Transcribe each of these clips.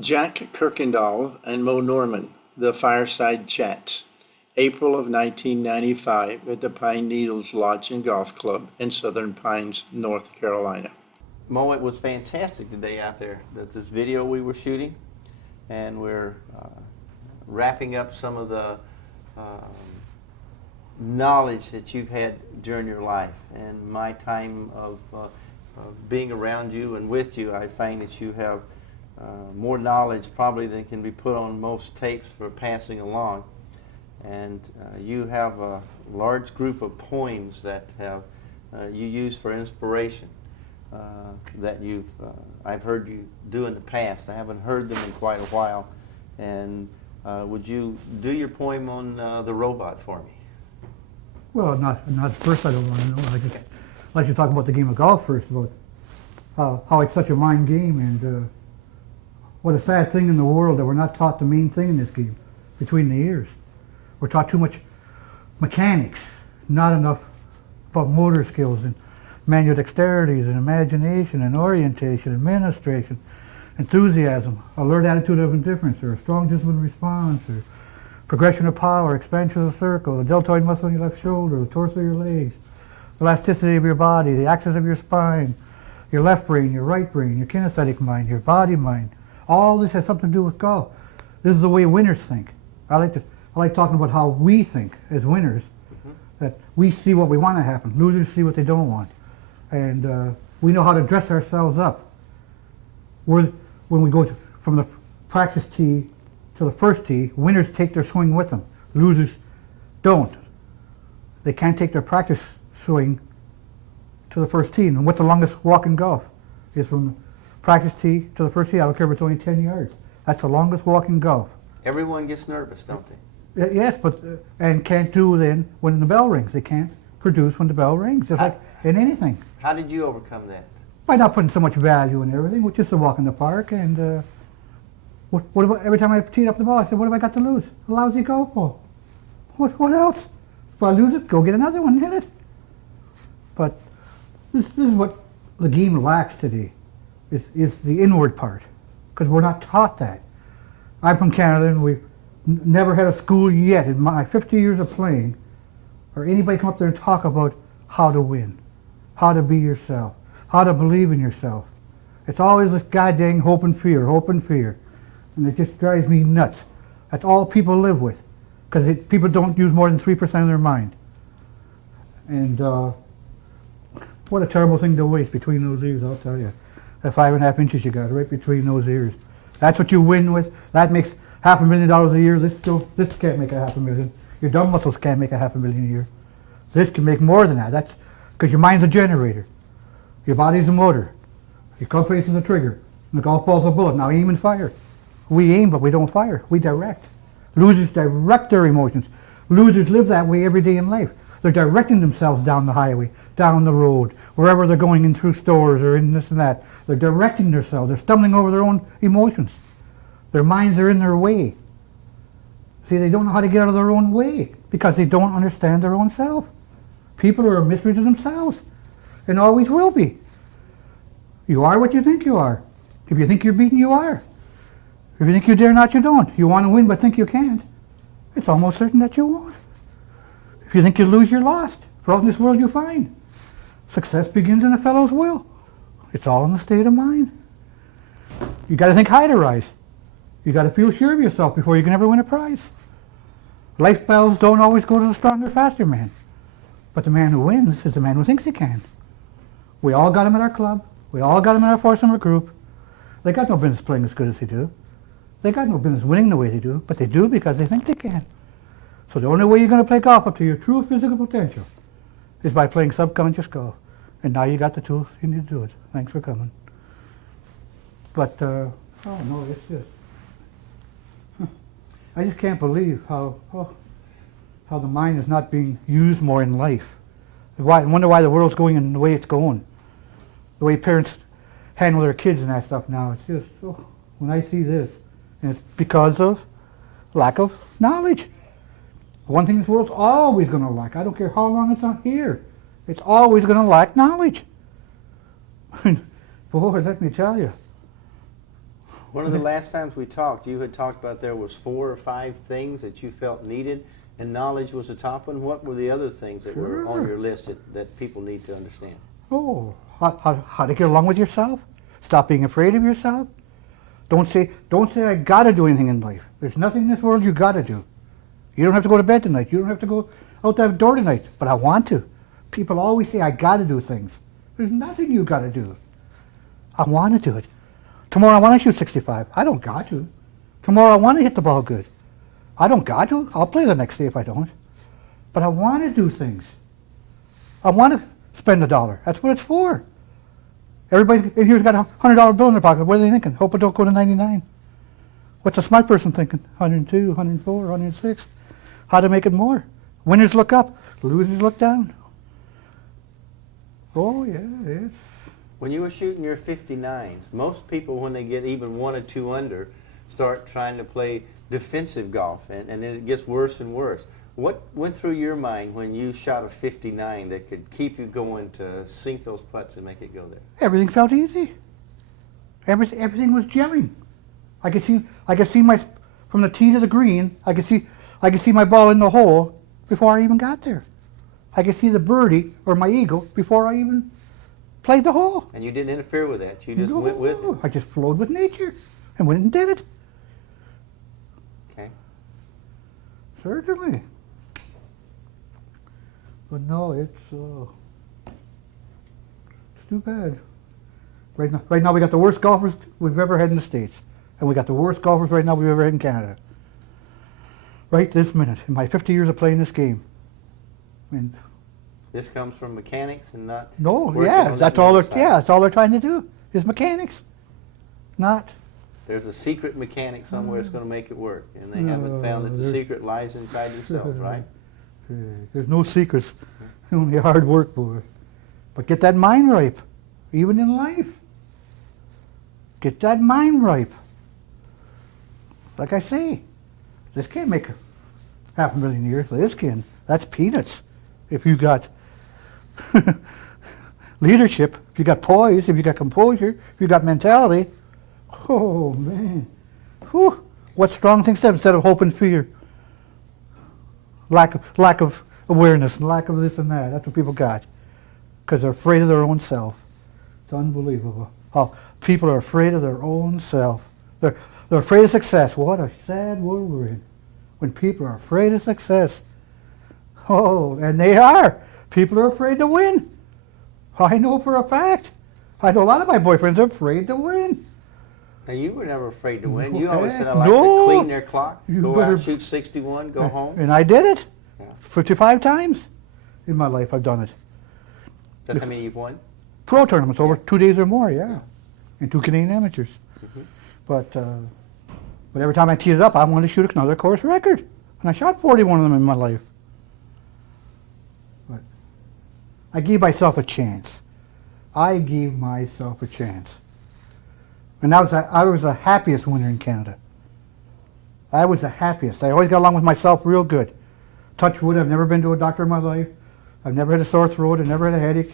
Jack Kirkendall and Mo Norman, The Fireside Chat, April of 1995 at the Pine Needles Lodge and Golf Club in Southern Pines, North Carolina. Mo, it was fantastic today out there. This video we were shooting, and we're wrapping up some of the knowledge that you've had during your life. And my time of being around you and with you, I find that you have more knowledge probably than can be put on most tapes for passing along. And you have a large group of poems that have you use for inspiration that I've heard you do in the past. I haven't heard them in quite a while. And would you do your poem on the robot for me? Well, not first. I don't want to know. I just like to talk about the game of golf first, about how it's such a mind game, and what a sad thing in the world that we're not taught the main thing in this game, between the ears. We're taught too much mechanics, not enough about motor skills and manual dexterities and imagination and orientation, administration, enthusiasm, alert attitude of indifference, or a strong disciplined response, or progression of power, expansion of the circle, the deltoid muscle in your left shoulder, the torso of your legs, the elasticity of your body, the axis of your spine, your left brain, your right brain, your kinesthetic mind, your body mind. All this has something to do with golf. This is the way winners think. I like talking about how we think as winners, that we see what we want to happen. Losers see what they don't want. And we know how to dress ourselves up. When we go from the practice tee to the first tee, winners take their swing with them. Losers don't. They can't take their practice swing to the first tee. And what's the longest walk in golf? Is from the practice tee to the first tee. I don't care if it's only 10 yards. That's the longest walk in golf. Everyone gets nervous, don't they? Yes, but and can't do then when the bell rings. They can't produce when the bell rings, just like in anything. How did you overcome that? By not putting so much value in everything, which is a walk in the park. And what about every time I teed up the ball, I said, what have I got to lose? A lousy golf ball. What else? If I lose it, go get another one and hit it. But this is what the game lacks today, is the inward part, because we're not taught that. I'm from Canada, and we've never had a school yet in my 50 years of playing, or anybody come up there and talk about how to win, how to be yourself, how to believe in yourself. It's always this goddamn hope and fear, and it just drives me nuts. That's all people live with, because people don't use more than 3% of their mind. And what a terrible thing to waste between those ears, I'll tell you. That 5.5 inches you got right between those ears. That's what you win with. That makes $500,000 a year. This can't make $500,000. Your dumb muscles can't make $500,000 a year. This can make more than that. That's because your mind's a generator. Your body's a motor. Your club face is a trigger. And the golf ball's a bullet. Now aim and fire. We aim, but we don't fire. We direct. Losers direct their emotions. Losers live that way every day in life. They're directing themselves down the highway, down the road, wherever they're going in through stores or in this and that. They're directing themselves. They're stumbling over their own emotions. Their minds are in their way. See, they don't know how to get out of their own way because they don't understand their own self. People are a mystery to themselves and always will be. You are what you think you are. If you think you're beaten, you are. If you think you dare not, you don't. You want to win but think you can't. It's almost certain that you won't. If you think you lose, you're lost. For all in this world you find. Success begins in a fellow's will. It's all in the state of mind. You got to think high to rise. You got to feel sure of yourself before you can ever win a prize. Life battles don't always go to the stronger, faster man. But the man who wins is the man who thinks he can. We all got him at our club. We all got him in our foursome group. They got no business playing as good as they do. They got no business winning the way they do, but they do because they think they can. So the only way you're going to play golf up to your true physical potential is by playing subconscious golf. And now you got the tools you need to do it. Thanks for coming. But, oh no, it's just, I just can't believe how the mind is not being used more in life. I wonder why the world's going in the way it's going. The way parents handle their kids and that stuff now. It's just, when I see this, and it's because of lack of knowledge. One thing this world's always going to lack. I don't care how long it's not here. It's always going to lack knowledge. Boy, let me tell you. One of the last times we talked, you had talked about there was 4 or 5 things that you felt needed, and knowledge was the top one. What were the other things that were on Sure. your list that people need to understand? Oh, how to get along with yourself. Stop being afraid of yourself. Don't say I gotta do anything in life. There's nothing in this world you gotta do. You don't have to go to bed tonight. You don't have to go out that door tonight. But I want to. People always say I gotta do things. There's nothing you gotta do. I want to do it. Tomorrow I want to shoot 65. I don't got to. Tomorrow I want to hit the ball good. I don't got to. I'll play the next day if I don't. But I want to do things. I want to spend $1. That's what it's for. Everybody in here's got a $100 bill in their pocket. What are they thinking? Hope it don't go to 99. What's a smart person thinking? 102, 104, 106. How to make it more. Winners look up. Losers look down. Oh, yeah, yes. When you were shooting your 59s, most people, when they get even 1 or 2 under, start trying to play defensive golf, and then it gets worse and worse. What went through your mind when you shot a 59 that could keep you going to sink those putts and make it go there? Everything felt easy. Everything was gelling. I could see my from the tee to the green. I could see my ball in the hole before I even got there. I could see the birdie or my eagle before I even played the hole. And you didn't interfere with that. You just went with it. I just flowed with nature and went and did it. Okay. Certainly. But no, it's too bad. Right now we got the worst golfers we've ever had in the States. And we got the worst golfers right now we've ever had in Canada. Right this minute, in my 50 years of playing this game. And This comes from mechanics and not no, working yeah, on that's the all mental they're side. yeah, that's all they're trying to do is mechanics. Not There's a secret mechanic somewhere that's going to make it work, and they haven't found that the there's- secret lies inside themselves, right? there's no secrets. Only hard work, boy. But get that mind ripe, even in life. Get that mind ripe. Like I say, this can't make 500,000 years. This can. That's peanuts. If you got leadership, if you got poise, if you got composure, if you got mentality, oh man. Whew. What strong things instead of hope and fear. Lack of awareness and lack of this and that. That's what people got. Because they're afraid of their own self. It's unbelievable. How people are afraid of their own self. They're afraid of success. What a sad world we're in. When people are afraid of success. Oh, and they are. People are afraid to win. I know for a fact. I know a lot of my boyfriends are afraid to win. Now, you were never afraid to win. You always said, I like No. to clean their clock, You go out better- and shoot 61, go home. And I did it. Yeah. 55 times in my life I've done it. That's how many you've won? Pro tournaments over 2 days or more, yeah. And 2 Canadian amateurs. Mhm. But every time I teed it up, I wanted to shoot another course record. And I shot 41 of them in my life. But I gave myself a chance. I gave myself a chance. And I was the happiest winner in Canada. I was the happiest. I always got along with myself real good. Touch wood, I've never been to a doctor in my life. I've never had a sore throat. I've never had a headache.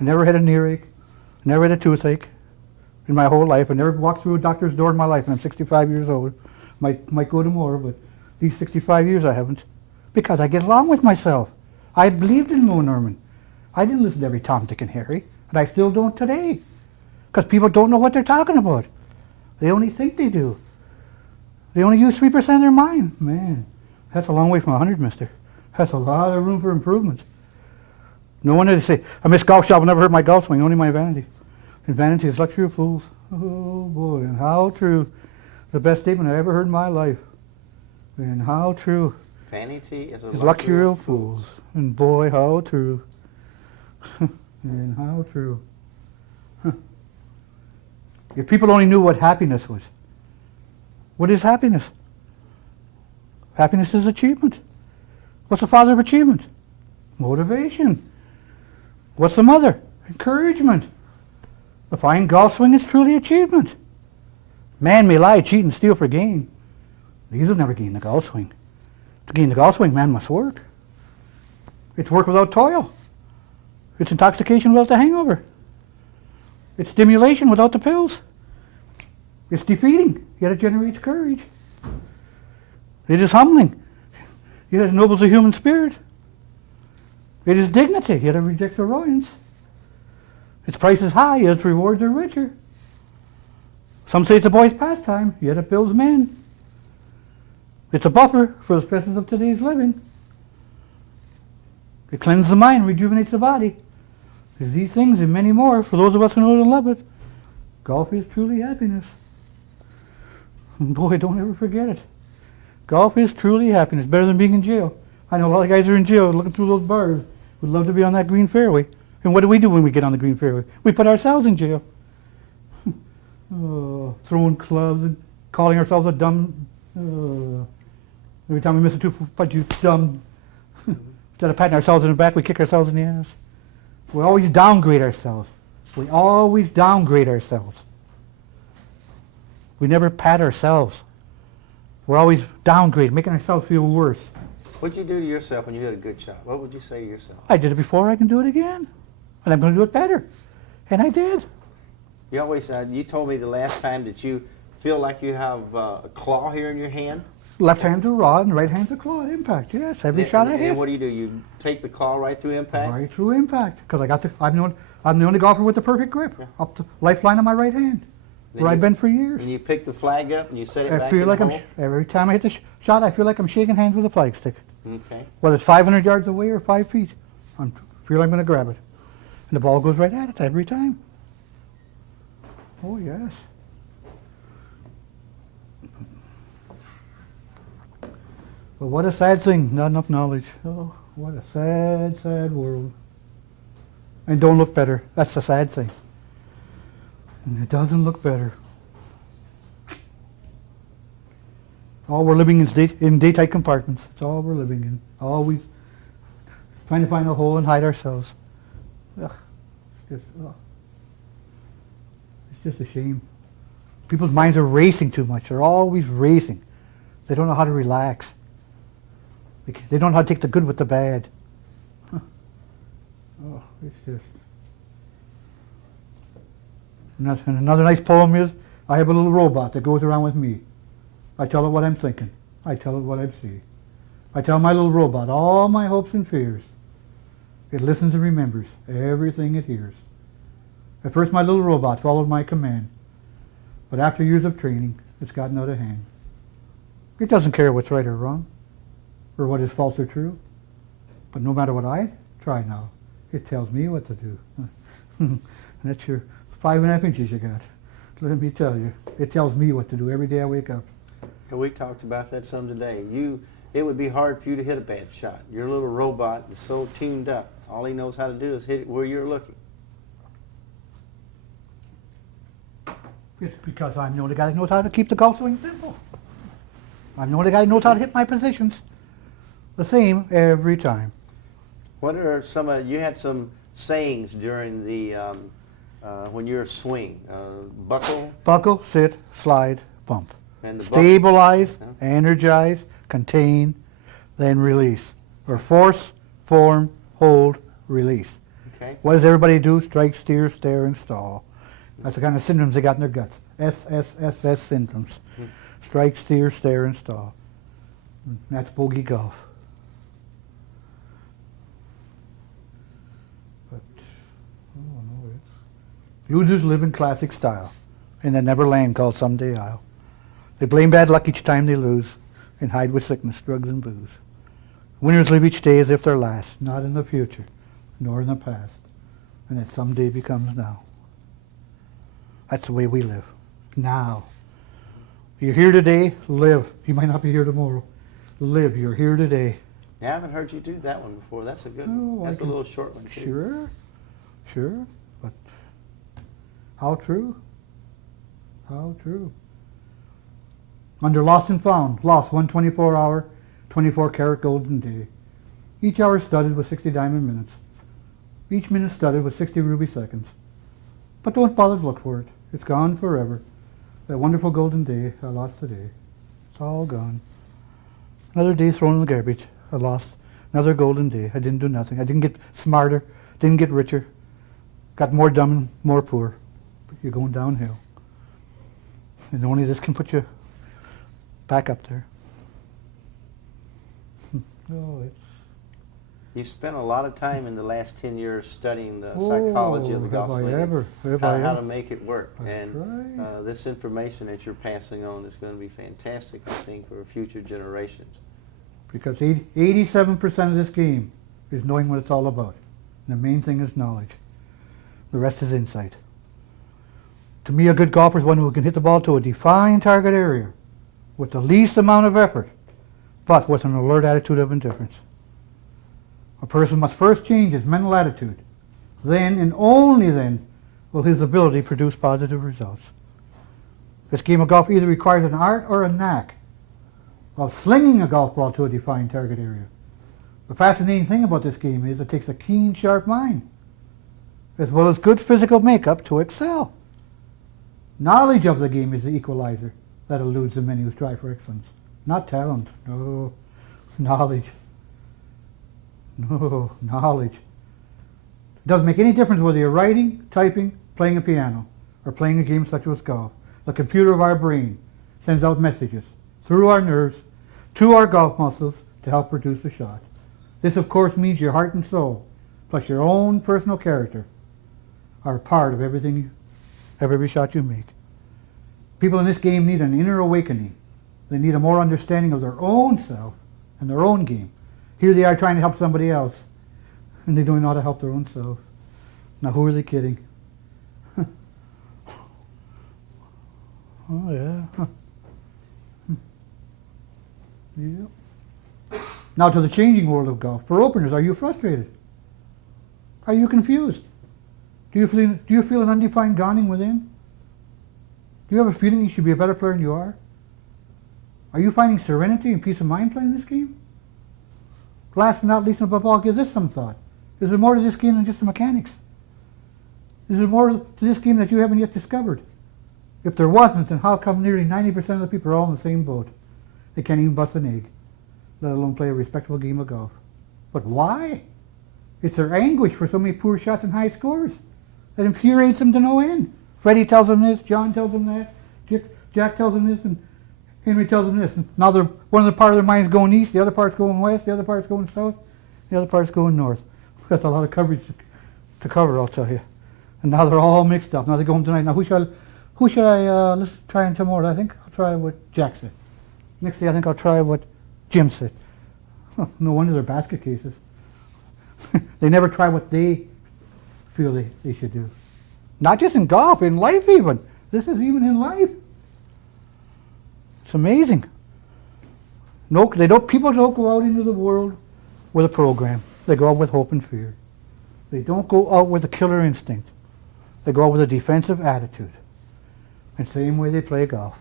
I never had an earache. I never had a toothache in my whole life. I never walked through a doctor's door in my life, and I'm 65 years old. Might go to more, but these 65 years I haven't. Because I get along with myself. I believed in Mo Norman. I didn't listen to every Tom, Dick, and Harry, and I still don't today. Because people don't know what they're talking about. They only think they do. They only use 3% of their mind. Man, that's a long way from 100, mister. That's a lot of room for improvement. No wonder they say, a missed golf shot will never hurt my golf swing, only my vanity. And vanity is luxury of fools. Oh boy, and how true. The best statement I ever heard in my life. And how true. Vanity is a Is luxury of fools. And boy, how true. And how true. Huh. If people only knew what happiness was. What is happiness? Happiness is achievement. What's the father of achievement? Motivation. What's the mother? Encouragement. The fine golf swing is truly achievement. Man may lie, cheat, and steal for gain. These will never gain the golf swing. To gain the golf swing, man must work. It's work without toil. It's intoxication without the hangover. It's stimulation without the pills. It's defeating, yet it generates courage. It is humbling, yet it ennobles the human spirit. It is dignity, yet it rejects arrogance. Its price is high, yet its rewards are richer. Some say it's a boy's pastime, yet it builds men. It's a buffer for the stresses of today's living. It cleanses the mind, rejuvenates the body. There's these things and many more for those of us who know and love it. Golf is truly happiness. Boy, don't ever forget it. Golf is truly happiness, better than being in jail. I know a lot of guys are in jail looking through those bars. Would love to be on that green fairway. And what do we do when we get on the green fairway? We put ourselves in jail. Throwing clubs and calling ourselves a dumb... every time we miss a two-putt, you dumb... Instead of patting ourselves in the back, we kick ourselves in the ass. We always downgrade ourselves. We always downgrade ourselves. We never pat ourselves. We're always downgrading, making ourselves feel worse. What'd you do to yourself when you hit a good shot? What would you say to yourself? I did it before, I can do it again. And I'm going to do it better. And I did. You always, you told me the last time that you feel like you have a claw here in your hand. Left hand's a rod and right hand's a claw at impact, yes. Every shot I hit. And what do? You take the claw right through impact? Right through impact. Because I'm the only golfer with the perfect grip. Yeah. Up the lifeline of my right hand. Then Where I've been for years. And you pick the flag up and you set it I back feel in like the hole? every time I hit the shot, I feel like I'm shaking hands with a flagstick. Okay. Whether it's 500 yards away or 5 feet, I feel I'm going to grab it. And the ball goes right at it every time. Oh, yes. But what a sad thing, not enough knowledge. Oh, what a sad, sad world. And don't look better. That's the sad thing. And it doesn't look better. All we're living is in daytight compartments. It's all we're living in. Always trying to find a hole and hide ourselves. Ugh. It's just a shame. People's minds are racing too much. They're always racing. They don't know how to relax. They don't know how to take the good with the bad. Huh. Oh, it's just... And another nice poem is, I have a little robot that goes around with me. I tell it what I'm thinking. I tell it what I see. I tell my little robot all my hopes and fears. It listens and remembers everything it hears. At first my little robot followed my command, but after years of training, it's gotten out of hand. It doesn't care what's right or wrong, or what is false or true, but no matter what I try now, it tells me what to do. And that's your 5.5 inches you got. Let me tell you, it tells me what to do every day I wake up. And we talked about that some today. It would be hard for you to hit a bad shot. Your little robot is so tuned up. All he knows how to do is hit it where you're looking. It's because I'm the only guy that knows how to keep the golf swing simple. I'm the only guy that knows how to hit my positions the same every time. What are you had some sayings during the, when you're swing, buckle? Buckle, sit, slide, bump. And the Stabilize, energize, contain, then release. Or force, form, hold, release. Okay. What does everybody do? Strike, steer, stare, and stall. That's the kind of syndromes they got in their guts. SSSS syndromes. Strike, steer, stare, and stall. That's bogey golf. But, oh no, it's... Losers live in classic style, in that neverland called Someday I'll. They blame bad luck each time they lose, and hide with sickness, drugs, and booze. Winners live each day as if they're last, not in the future, nor in the past, and that someday becomes now. That's the way we live, now. You're here today, live. You might not be here tomorrow. Live, you're here today. Yeah, I haven't heard you do that one before. That's a good one. That's a little short one, too. Sure, but how true? How true? Under Lost and Found, lost 1 24-hour, 24-karat golden day. Each hour studded with 60 diamond minutes. Each minute studded with 60 ruby seconds. But don't bother to look for it. It's gone forever. That wonderful golden day I lost today. It's all gone. Another day thrown in the garbage. I lost another golden day. I didn't do nothing. I didn't get smarter, didn't get richer. Got more dumb and more poor. But you're going downhill. And only this can put you back up there. Oh, it's You spent a lot of time in the last 10 years studying the psychology of the golf swing, Have how, I how ever? to make it work. That's And right. this information that you're passing on is going to be fantastic, I think, for future generations. Because 87% of this game is knowing what it's all about. And the main thing is knowledge. The rest is insight. To me, a good golfer is one who can hit the ball to a defined target area with the least amount of effort, but with an alert attitude of indifference. A person must first change his mental attitude. Then, and only then, will his ability produce positive results. This game of golf either requires an art or a knack of slinging a golf ball to a defined target area. The fascinating thing about this game is it takes a keen, sharp mind, as well as good physical makeup to excel. Knowledge of the game is the equalizer that eludes the many who strive for excellence. Not talent, no. Knowledge. No, knowledge. It doesn't make any difference whether you're writing, typing, playing a piano, or playing a game such as golf. The computer of our brain sends out messages through our nerves to our golf muscles to help produce a shot. This, of course, means your heart and soul, plus your own personal character, are part of every shot you make. People in this game need an inner awakening. They need a more understanding of their own self and their own game. Here they are trying to help somebody else, and they don't know how to help their own self. Now, who are they kidding? Oh, yeah. Yeah. Now to the changing world of golf. For openers, are you frustrated? Are you confused? Do you feel an undefined dawning within? Do you have a feeling you should be a better player than you are? Are you finding serenity and peace of mind playing this game? Last but not least, and above all, give this some thought. Is there more to this game than just the mechanics? Is there more to this game that you haven't yet discovered? If there wasn't, then how come nearly 90% of the people are all in the same boat? They can't even bust an egg, let alone play a respectable game of golf. But why? It's their anguish for so many poor shots and high scores that infuriates them to no end. Freddie tells them this, John tells them that, Jack tells them this, and Henry tells them this. And now one of the part of their mind's going east, the other part's going west, the other part's going south, the other part's going north. That's a lot of coverage to cover, I'll tell you. And now they're all mixed up. Now they go home tonight. Now who should I, let's try and tomorrow. I think I'll try what Jack said. Next day I think I'll try what Jim said. No wonder they're basket cases. They never try what they feel they should do. Not just in golf, in life even. This is even in life. It's amazing. No, people don't go out into the world with a program. They go out with hope and fear. They don't go out with a killer instinct. They go out with a defensive attitude. And same way they play golf.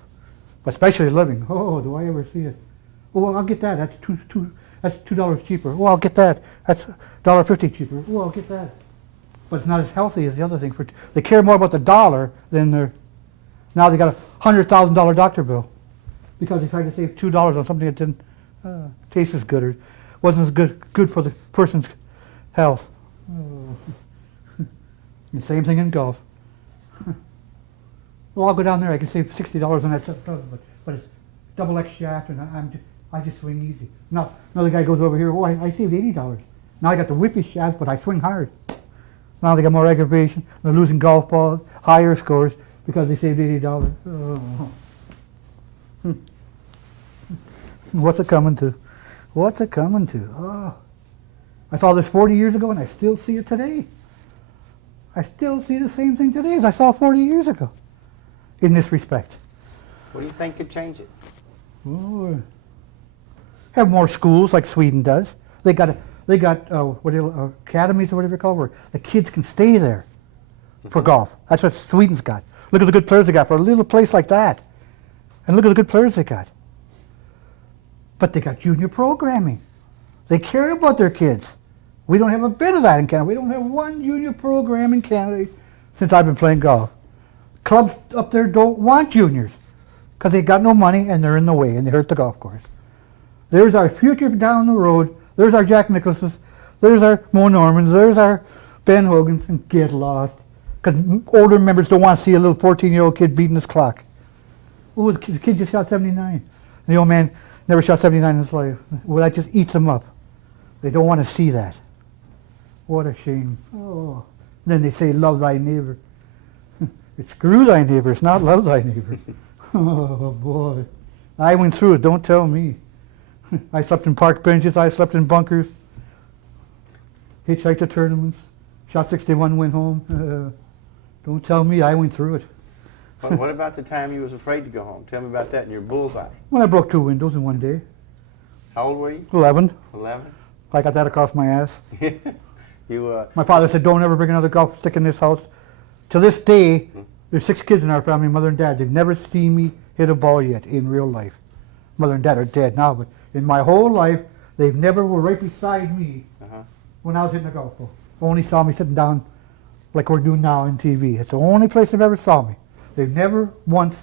But especially living. Oh, do I ever see it? Oh, I'll get that. That's $2 cheaper. Oh, I'll get that. That's $1.50 cheaper. Oh, I'll get that. But it's not as healthy as the other thing. They care more about the dollar than now they got a $100,000 doctor bill because they tried to save $2 on something that didn't taste as good or wasn't as good for the person's health. Oh. And same thing in golf. Well, I'll go down there. I can save $60 on that stuff, but it's double X shaft, and I just swing easy. Now another guy goes over here. Oh, I saved $80. Now I got the whippy shaft, but I swing hard. Now they got more aggravation. They're losing golf balls, higher scores because they saved $80. Oh. What's it coming to? What's it coming to? Oh. I saw this 40 years ago, and I still see it today. I still see the same thing today as I saw 40 years ago in this respect. What do you think could change it? Oh. Have more schools like Sweden does. They got academies or whatever you call it, where the kids can stay there for golf. That's what Sweden's got. Look at the good players they got for a little place like that. And look at the good players they got. But they got junior programming. They care about their kids. We don't have a bit of that in Canada. We don't have one junior program in Canada since I've been playing golf. Clubs up there don't want juniors because they got no money and they're in the way and they hurt the golf course. There's our future down the road. There's our Jack Nicklaus's. There's our Mo Normans. There's our Ben Hogans. And get lost because older members don't want to see a little 14-year-old kid beating his clock. Oh, the kid just shot 79. And the old man never shot 79 in his life. Well, that just eats them up. They don't want to see that. What a shame. Oh. Then they say, love thy neighbor. It's screw thy neighbor, it's not love thy neighbor. Oh, boy. I went through it, don't tell me. I slept in park benches, I slept in bunkers, hitchhiked to tournaments, shot 61, went home. Don't tell me, I went through it. What about the time you was afraid to go home? Tell me about that in your bullseye. When I broke 2 windows in one day. How old were you? 11. 11? I got that across my ass. You, My father said, don't ever bring another golf stick in this house. To this day, there's 6 kids in our family, mother and dad. They've never seen me hit a ball yet in real life. Mother and dad are dead now, but in my whole life, they've never were right beside me when I was hitting a golf ball. Only saw me sitting down like we're doing now on TV. It's the only place they've ever saw me. They've never once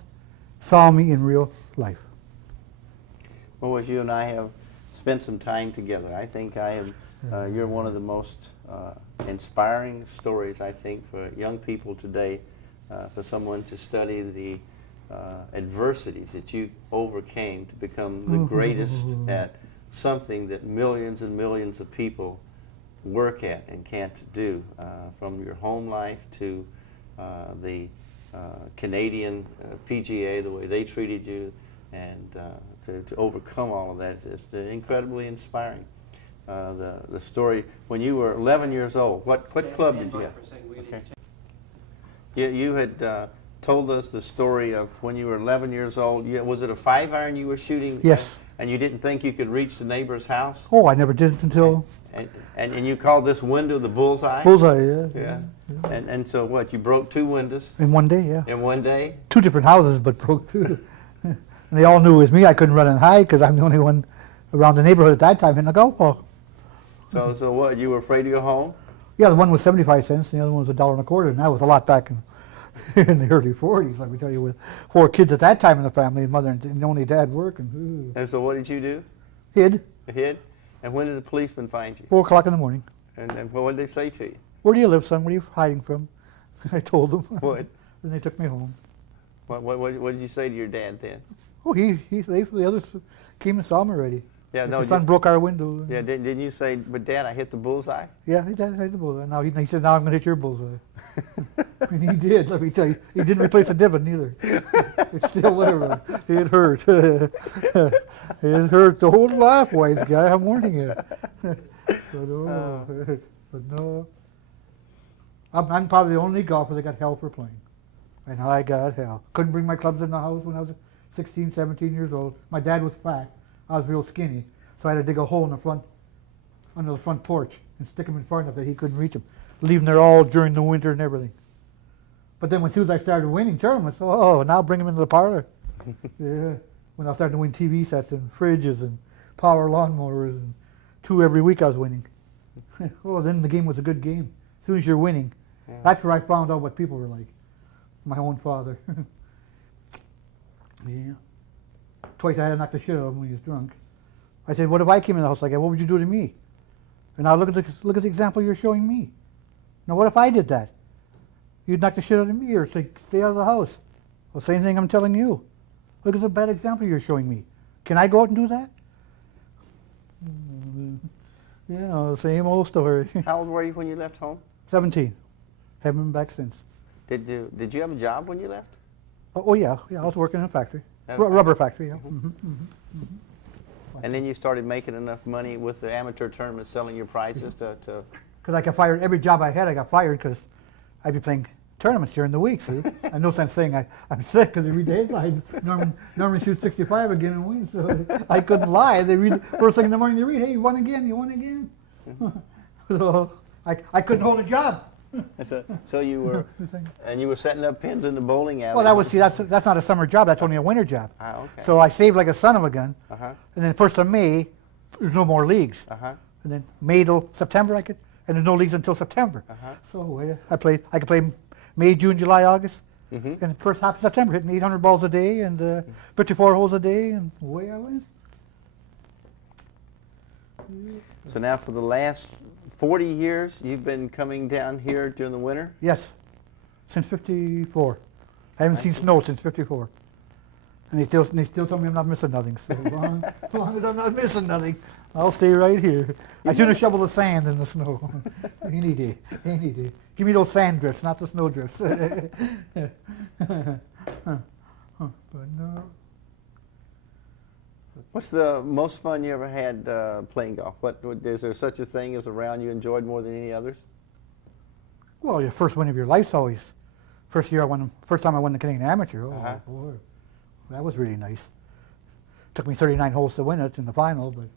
saw me in real life. well, as you and I have spent some time together, I think I am, you're one of the most inspiring stories, I think, for young people today, for someone to study the adversities that you overcame to become the greatest at something that millions and millions of people work at and can't do, from your home life to the Canadian PGA, the way they treated you, and to overcome all of that is incredibly inspiring. The story, when you were 11 years old, what club did you have? Okay. You had told us the story of when you were 11 years old. Was it a 5-iron you were shooting? Yes. And you didn't think you could reach the neighbor's house? Oh, I never did until... And you called this window the bullseye? Bullseye, yeah. Yeah. And so what, you broke 2 windows In one day, yeah. in one day? 2 different houses, but broke 2. And they all knew it was me. I couldn't run and hide because I'm the only one around the neighborhood at that time hitting a golf ball. So what, you were afraid to go home? Yeah, the one was 75 cents, and the other one was $1.25, and that was a lot back in the early 40s, let me tell you, with 4 kids at that time in the family, mother and only dad working. And so what did you do? Hid, Hid? And when did the policeman find you? 4 o'clock in the morning. And what did they say to you? Where do you live, son? Where are you hiding from? I told them. What? And they took me home. What did you say to your dad then? Oh, the others came and saw him already. Yeah, My son broke our window. Yeah, didn't you say, but Dad, I hit the bullseye? Yeah, he did hit the bullseye. Now he said, now I'm going to hit your bullseye. And he did, let me tell you. He didn't replace the divot neither. It's still there. It hurt. It hurt the whole life, wise guy. I'm warning you. But no. I'm probably the only golfer that got hell for playing. And I got hell. Couldn't bring my clubs in the house when I was 16, 17 years old. My dad was fat. I was real skinny. So I had to dig a hole in the front, under the front porch and stick them in far enough that he couldn't reach them. Leave them there all during the winter and everything. But then as soon as I started winning tournaments, now bring them into the parlor. Yeah. When I started to win TV sets and fridges and power lawnmowers, and 2 every week I was winning. Then the game was a good game. As soon as you're winning, that's where I found out what people were like. My own father. Yeah. Twice I had to knock the shit out of him when he was drunk. I said, what if I came in the house like that? What would you do to me? And now look at the example you're showing me. Now what if I did that? You'd knock the shit out of me or say, stay out of the house. Well, same thing I'm telling you. Look at the bad example you're showing me. Can I go out and do that? Yeah, same old story. How old were you when you left home? 17. Haven't been back since. Did you have a job when you left? Oh yeah, I was working in a factory. At a Rubber factory, yeah. And then you started making enough money with the amateur tournament, selling your prizes to Because I got fired, every job I had, I got fired because I'd be playing tournaments during the week, see? I no sense saying I'm sick because they read the headlines. Norman shoots 65 again and wins, so I couldn't lie. They read, first thing in the morning they read, hey, you won again. So I couldn't hold a job. So you were, and you were setting up pins in the bowling alley. Well, that's not a summer job, that's only a winter job. Ah, okay. So I saved like a son of a gun, Uh-huh. and then 1st of May, there's no more leagues. Uh-huh. And then May till September and there's no leagues until September. Uh-huh. So I could play May, June, July, August, Mm-hmm. and the first half of September hitting 800 balls a day and 54 holes a day, and away I went. So now for the last 40 years, you've been coming down here during the winter? Yes, since '54. I haven't seen snow since '54. And they still tell me I'm not missing nothing. So as long as I'm not missing nothing, I'll stay right here. I sooner shovel the sand than the snow. Any day, any day. Give me those sand drifts, not the snow drifts. But no. What's the most fun you ever had playing golf? Is there such a thing as a round you enjoyed more than any others? Well, your first win of your life's always. First time I won the Canadian Amateur. Oh boy, that was really nice. Took me 39 holes to win it in the final, but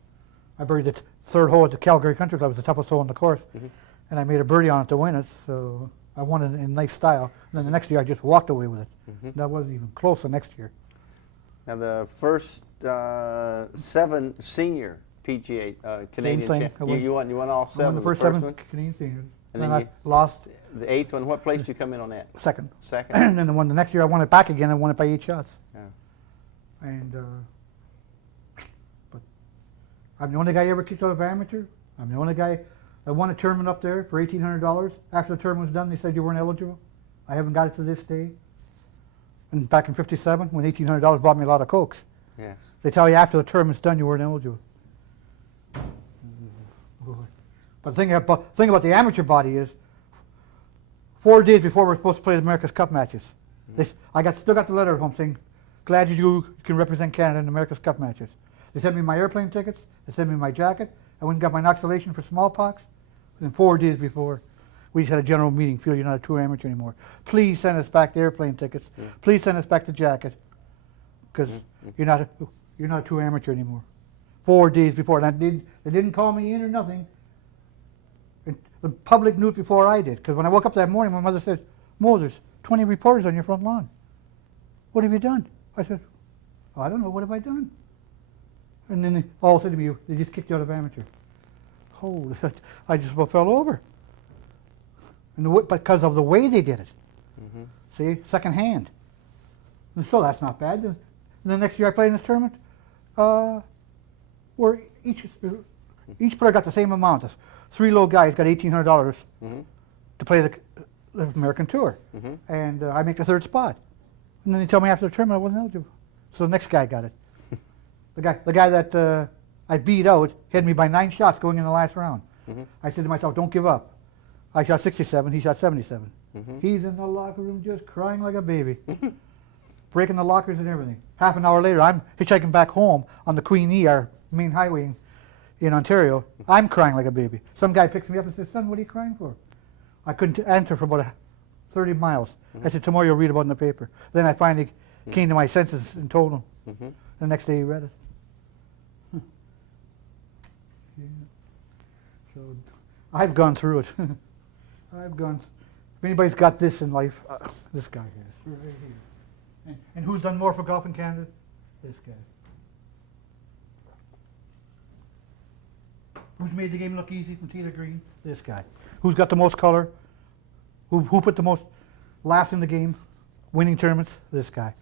I birdied the third hole at the Calgary Country Club. It was the toughest hole on the course, and I made a birdie on it to win it. So I won it in nice style. And then the next year I just walked away with it. That wasn't even close the next year. Now the first 7 senior PGA Canadian thing. champions. You won all 7. I won the first 7 Canadian seniors. And then then I lost the 8th one. What place did you come in on that? second. Second. And then the next year I won it back again and won it by 8 shots. Yeah. And but I'm the only guy ever kicked out of amateur. I'm the only guy that won a tournament up there for $1,800. After the tournament was done, they said you weren't eligible. I haven't got it to this day. And back in '57, when $1,800 bought me a lot of Cokes, Yes. they tell you after the tournament's done you weren't eligible. But the thing about the amateur body is, 4 days before we're supposed to play the America's Cup matches, still got the letter at home saying, glad you can represent Canada in the America's Cup matches. They sent me my airplane tickets, they sent me my jacket, I went and got my inoculation for smallpox. And 4 days before, we just had a general meeting, feel you're not a true amateur anymore. Please send us back the airplane tickets. Please send us back the jacket, because you're not a true amateur anymore. 4 days before, and they didn't call me in or nothing. And the public knew it before I did, because when I woke up that morning, my mother said, "Mo, there's 20 reporters on your front lawn. What have you done?" I said, "Oh, I don't know. What have I done?" And then they all said to me, "They just kicked you out of amateur." Holy, I just about fell over. And because of the way they did it. See, second hand. And so that's not bad. And the next year I played in this tournament, where each player got the same amount. 3 low guys got $1,800 to play the American Tour. And I make the 3rd spot. And then they tell me after the tournament I wasn't eligible. So the next guy got it. The guy that I beat out had me by 9 shots going in the last round. I said to myself, don't give up. I shot 67, he shot 77. He's in the locker room just crying like a baby. Breaking the lockers and everything. Half an hour later, I'm hitchhiking back home on the Queen E, our main highway in Ontario. I'm crying like a baby. Some guy picks me up and says, "Son, what are you crying for?" I couldn't answer for about 30 miles. I said, "Tomorrow you'll read about it in the paper." Then I finally came to my senses and told him. The next day he read it. Yeah. So I've gone through it. If anybody's got this in life, this guy has, right here. And who's done more for golf in Canada? This guy. Who's made the game look easy from tee to green? This guy. Who's got the most color? Who put the most laughs in the game? Winning tournaments? This guy.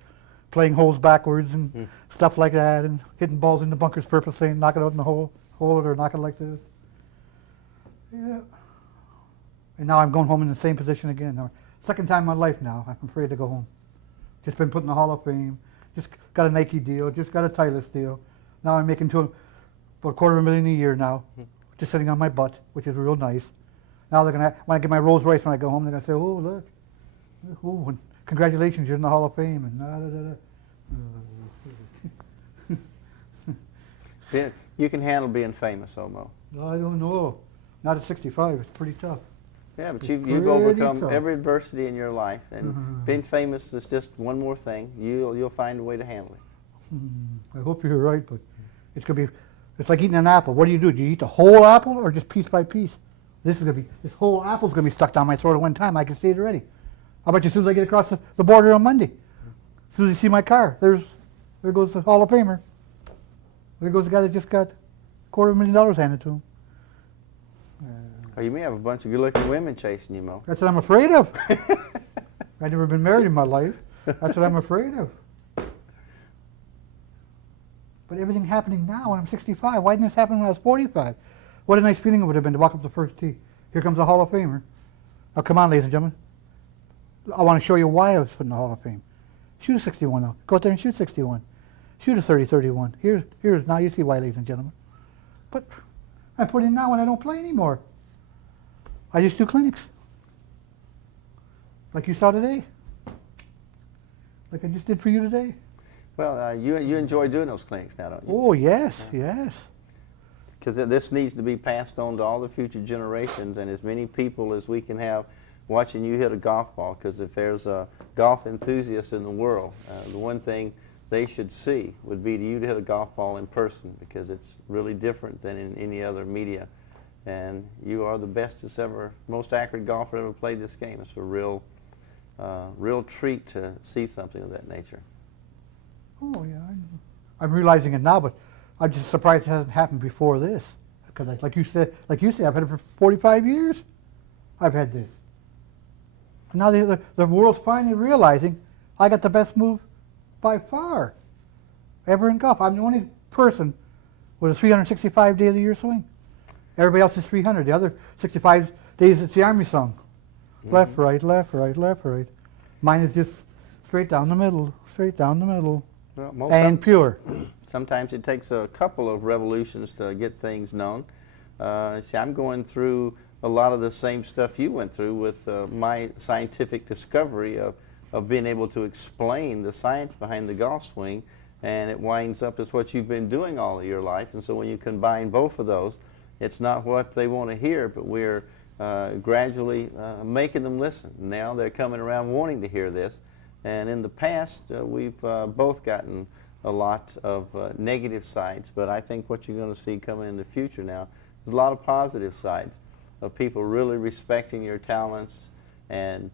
Playing holes backwards and stuff like that, and hitting balls in the bunkers purposely and knock it out in the hole it or knock it like this. Yeah. And now I'm going home in the same position again. Now, second time in my life now, I'm afraid to go home. Just been put in the Hall of Fame. Just got a Nike deal. Just got a Titleist deal. Now I'm making about $250,000 a year now, just sitting on my butt, which is real nice. Now they're gonna, when I get my Rolls Royce when I go home, they're gonna say, "Oh, look, oh, and congratulations, you're in the Hall of Fame." And Yeah, you can handle being famous, Mo. I don't know. Not at 65. It's pretty tough. Yeah, but It's you've pretty overcome tough. every adversity in your life, and being famous is just one more thing. You'll find a way to handle it. I hope you're right, but it's like eating an apple. What do? Do you eat the whole apple or just piece by piece? This whole apple's gonna be stuck down my throat at one time. I can see it already. How about you? As soon as I get across the border on Monday, as soon as you see my car, there goes the Hall of Famer. There goes the guy that just got $250,000 handed to him. Or you may have a bunch of good-looking women chasing you, Mo. That's what I'm afraid of. I've never been married in my life. That's what I'm afraid of. But everything happening now when I'm 65. Why didn't this happen when I was 45? What a nice feeling it would have been to walk up the first tee. Here comes the Hall of Famer. Now come on, ladies and gentlemen. I want to show you why I was put in the Hall of Fame. Shoot a 61 now. Go out there and shoot 61. Shoot a 30-31. Here's now you see why, ladies and gentlemen. But I put in now and I don't play anymore. I just do clinics. Like you saw today. Like I just did for you today. Well, you enjoy doing those clinics now, don't you? Oh, yes, yes. Because this needs to be passed on to all the future generations and as many people as we can have watching you hit a golf ball. Because if there's a golf enthusiast in the world, the one thing they should see would be you to hit a golf ball in person, because it's really different than in any other media. And you are the bestest ever, most accurate golfer ever played this game. It's a real treat to see something of that nature. Oh, yeah, I'm realizing it now, but I'm just surprised it hasn't happened before this. Because like you said, I've had it for 45 years. I've had this. And now the world's finally realizing I got the best move by far ever in golf. I'm the only person with a 365 day of the year swing. Everybody else is 300. The other 65 days it's the Army song. Left, right, left, right, left, right. Mine is just straight down the middle, straight down the middle, Well, and pure. Sometimes it takes a couple of revolutions to get things known. See, I'm going through a lot of the same stuff you went through with my scientific discovery of being able to explain the science behind the golf swing, and it winds up as what you've been doing all of your life. And so when you combine both of those, it's not what they want to hear, but we're gradually making them listen. Now they're coming around wanting to hear this. And in the past, we've both gotten a lot of negative sides, but I think what you're going to see coming in the future now is a lot of positive sides of people really respecting your talents and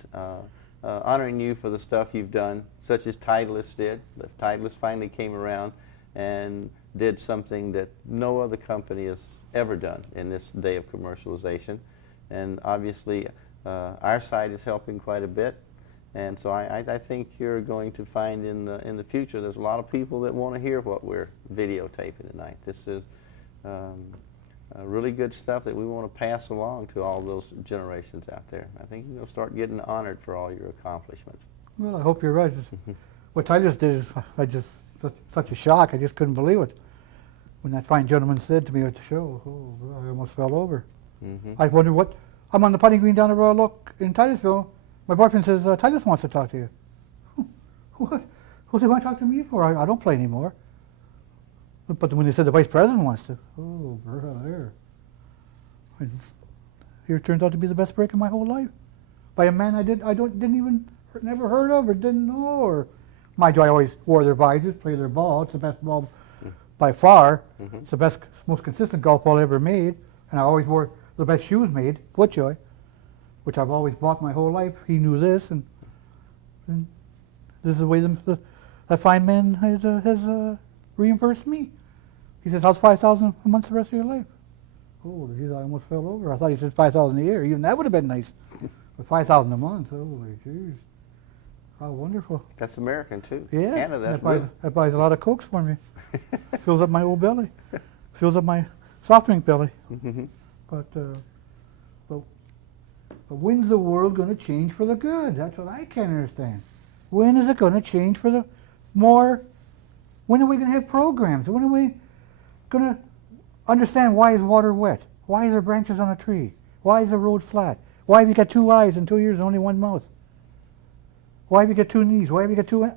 honoring you for the stuff you've done, such as Titleist did. Titleist finally came around and did something that no other company has ever done in this day of commercialization. And obviously, our side is helping quite a bit. And so I think you're going to find in the future there's a lot of people that want to hear what we're videotaping tonight. This is really good stuff that we want to pass along to all those generations out there. I think you're going to start getting honored for all your accomplishments. Well, I hope you're right. What Titus did is such a shock. I just couldn't believe it. When that fine gentleman said to me at the show, oh, I almost fell over. I wondered what, I'm on the putting green down the Royal Oak in Titusville. My boyfriend says, Titus wants to talk to you. What? Who's he want to talk to me for? I don't play anymore. But when they said the vice president wants to, oh, brother. And here it turns out to be the best break of my whole life. By a man didn't even, never heard of or didn't know. Or, mind you, I always wore their visors, played their ball. It's the best ball by far. It's the best, most consistent golf ball ever made. And I always wore the best shoes made, FootJoy, which I've always bought my whole life. He knew this, and this is the way that fine man has reimbursed me. He says, how's $5,000 a month the rest of your life? Oh, geez, I almost fell over. I thought he said $5,000 a year. Even that would have been nice. But $5,000 a month, holy jeez. How wonderful. That's American, too. Yeah, Canada, that buys a lot of Cokes for me. Fills up my old belly. Fills up my soft drink belly. But when's the world going to change for the good? That's what I can't understand. When is it going to change for the more? When are we going to have programs? When are we going to understand why is water wet? Why are there branches on a tree? Why is the road flat? Why have you got 2 eyes and 2 ears and only 1 mouth? Why have you got 2 knees? Why have you got 2...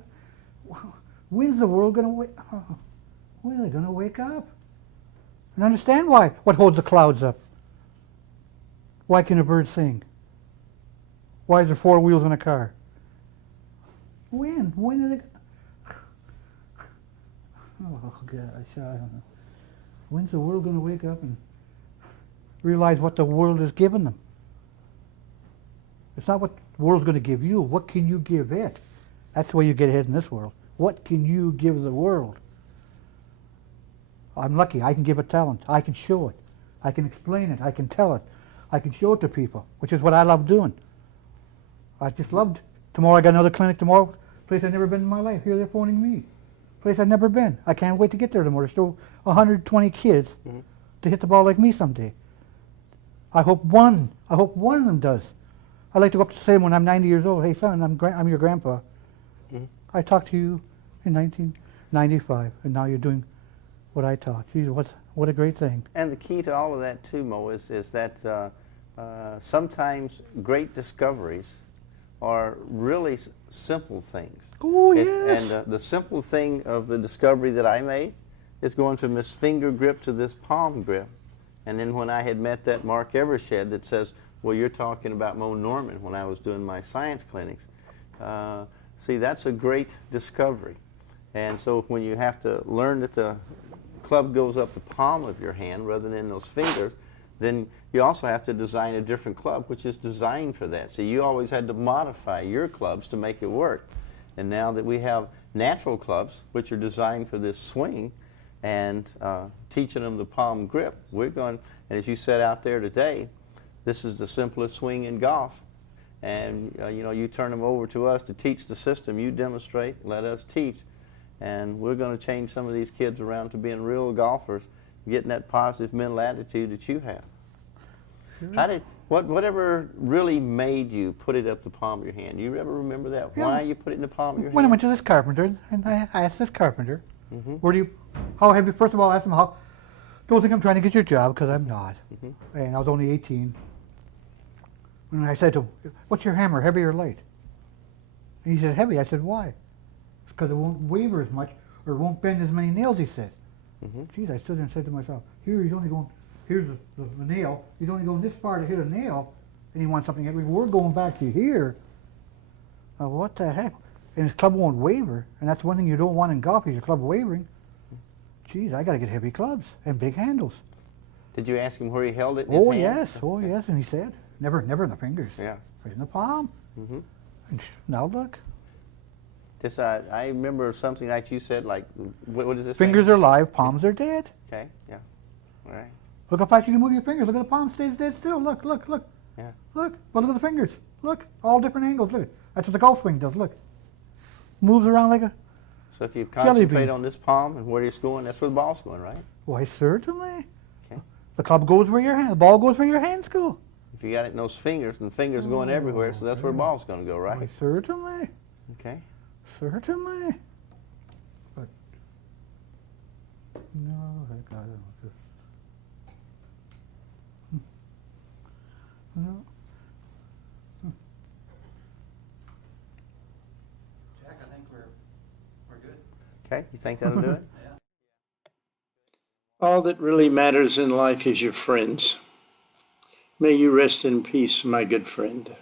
When's the world going to wake... when are they going to wake up? And understand why. What holds the clouds up? Why can a bird sing? Why is there 4 wheels in a car? When? When are they... Oh, gosh, I don't know. When's the world going to wake up and realize what the world has given them? It's not what the world's going to give you. What can you give it? That's the way you get ahead in this world. What can you give the world? I'm lucky. I can give it talent. I can show it. I can explain it. I can tell it. I can show it to people, which is what I love doing. I just loved. Tomorrow I got another clinic tomorrow. Place I've never been in my life. Here they're phoning me. Place I've never been. I can't wait to get there tomorrow. There's still 120 kids to hit the ball like me someday. I hope one of them does. I'd like to go up to say when I'm 90 years old, hey son, I'm your grandpa. I talked to you in 1995, and now you're doing what I taught. Geez, what a great thing. And the key to all of that too, Mo, is that sometimes great discoveries are really simple things. Oh, yes. And the simple thing of the discovery that I made is going from this finger grip to this palm grip. And then when I had met that Mark Evershed that says, well, you're talking about Mo Norman when I was doing my science clinics. See, that's a great discovery. And so when you have to learn that the club goes up the palm of your hand rather than those fingers, then you also have to design a different club, which is designed for that. So you always had to modify your clubs to make it work. And now that we have natural clubs, which are designed for this swing, and teaching them the palm grip, we're going, and as you said out there today, this is the simplest swing in golf. And you know, you turn them over to us to teach the system, you demonstrate, let us teach. And we're going to change some of these kids around to being real golfers, getting that positive mental attitude that you have. Sure. Whatever really made you put it up the palm of your hand? You ever remember that? Yeah. Why you put it in the palm of your When I hand? went to this carpenter, and I asked this carpenter, how have you, first of all, I asked him, don't think I'm trying to get your job, because I'm not. And I was only 18. And I said to him, what's your hammer, heavy or light? And he said, heavy. I said, why? Because it won't waver as much, or it won't bend as many nails, he said. Geez, I stood there and said to myself, here's the nail, he's only going this far to hit a nail, and he wants something heavy. We're going back to here. What the heck? And his club won't waver, and that's one thing you don't want in golf, is your club wavering. Geez, I got to get heavy clubs and big handles. Did you ask him where he held it in his hand? Oh yes, and he said, never in the fingers, Yeah. right in the palm. And now look, This, I remember something like you said, like, what is this? fingers are live, palms are dead. Okay, yeah. All right. Look how fast you can move your fingers. Look at the palm stays dead still. Look. Yeah. Look. But look at the fingers. Look. All different angles. Look. That's what the golf swing does. Look. Moves around like a... So if you Jelly concentrate bean. on this palm and where it's going, that's where the ball's going, right? Why, certainly. Okay. The club goes where your hand... The ball goes where your hands go. If you got it in those fingers, and the fingers going everywhere, so that's where the ball's going to go, right? Why, certainly. Okay. Certainly. But... No, I got it. Just... No. Jack, I think we're good. Okay, you think that'll do it? Yeah. All that really matters in life is your friends. May you rest in peace, my good friend.